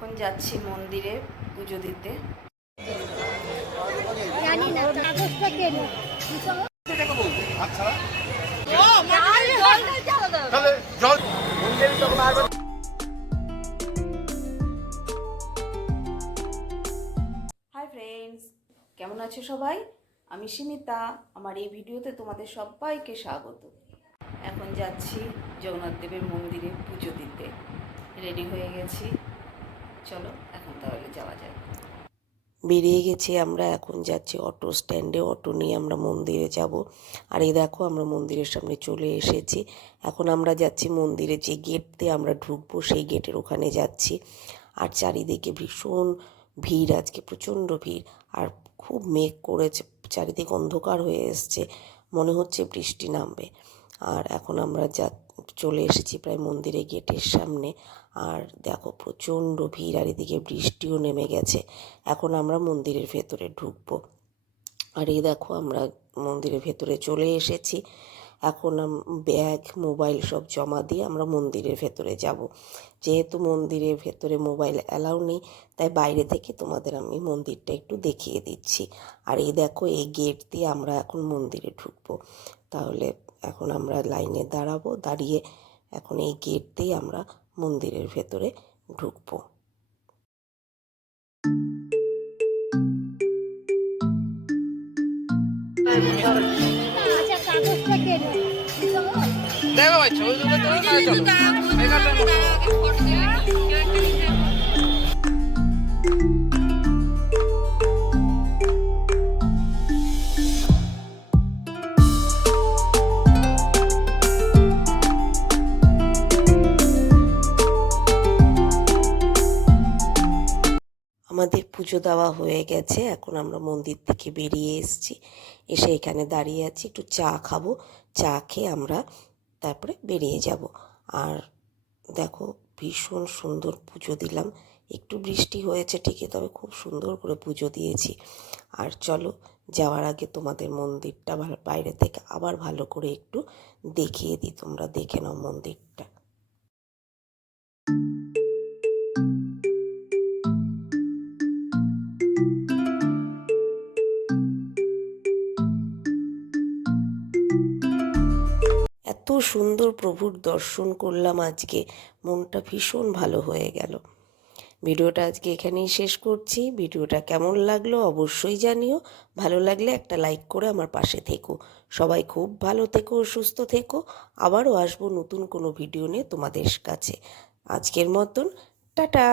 এখন যাচ্ছি মন্দিরে পুজো দিতে। হাই ফ্রেন্ডস, কেমন আছো সবাই? আমি সীমিতা। আমার এই ভিডিওতে তোমাদের সবাইকে স্বাগত। এখন যাচ্ছি জগন্নাথ দেবের মন্দিরে পুজো দিতে। রেডি হয়ে গেছি, চলো এখন তাহলে যাওয়া যায়। বেরিয়ে গেছি আমরা, এখন যাচ্ছি অটো স্ট্যান্ডে। অটো নিয়ে আমরা মন্দিরে যাব। আর এই দেখো আমরা মন্দিরের সামনে চলে এসেছি। এখন আমরা যাচ্ছি মন্দিরে যে গেট দিয়ে আমরা ঢুকবো সেই গেটের ওখানে যাচ্ছি। আর চারিদিকে ভীষণ ভিড়, আজকে প্রচণ্ড ভিড়। আর খুব মেঘ করেছে, চারিদিকে অন্ধকার হয়ে এসছে, মনে হচ্ছে বৃষ্টি নামবে। আর এখন আমরা চলে এসেছি প্রায় মন্দিরের গেটের সামনে। আর দেখো প্রচণ্ড ভিড়, আর এদিকে বৃষ্টিও নেমে গেছে। এখন আমরা মন্দিরের ভেতরে ঢুকবো। আর এই দেখো আমরা মন্দিরের ভেতরে চলে এসেছি। এখন ব্যাগ মোবাইল সব জমা দিয়ে আমরা মন্দিরের ভেতরে যাব। যেহেতু মন্দিরের ভেতরে মোবাইল অ্যালাউ নেই, তাই বাইরে থেকে তোমাদের আমি মন্দিরটা একটু দেখিয়ে দিচ্ছি। আর এই দেখো এই গেট দিয়ে আমরা এখন মন্দিরে ঢুকবো। তাহলে এখন আমরা লাইনে দাঁড়াবো, দাঁড়িয়ে এখন এই গেট দিয়ে আমরা মন্দিরের ভেতরে ঢুকবো। দেখো ভাই ছবি তুলে তো চলো। আমাদের পুজো দেওয়া হয়ে গেছে, এখন আমরা মন্দির থেকে বেরিয়ে এসেছি। এসে এখানে দাঁড়িয়ে আছি, একটু চা খাবো। চা খেয়ে আমরা তারপরে বেরিয়ে যাব। আর দেখো ভীষণ সুন্দর পুজো দিলাম। একটু বৃষ্টি হয়েছে ঠিকই, তবে খুব সুন্দর করে পুজো দিয়েছি। আর চলো যাওয়ার আগে তোমাদের মন্দিরটা বাইরে থেকে আবার ভালো করে একটু দেখিয়ে দিই, তোমরা দেখে নাও মন্দিরটা। এত সুন্দর প্রভুর দর্শন করলাম আজকে, মনটা ভীষণ ভালো হয়ে গেল। ভিডিওটা আজকে এখানেই শেষ করছি। ভিডিওটা কেমন লাগলো অবশ্যই জানিও। ভালো লাগলে একটা লাইক করে আমার পাশে থেকো। সবাই খুব ভালো থেকো, সুস্থ থেকো। আবারও আসবো নতুন কোনো ভিডিও নিয়ে তোমাদের কাছে। আজকের মতন টাটা।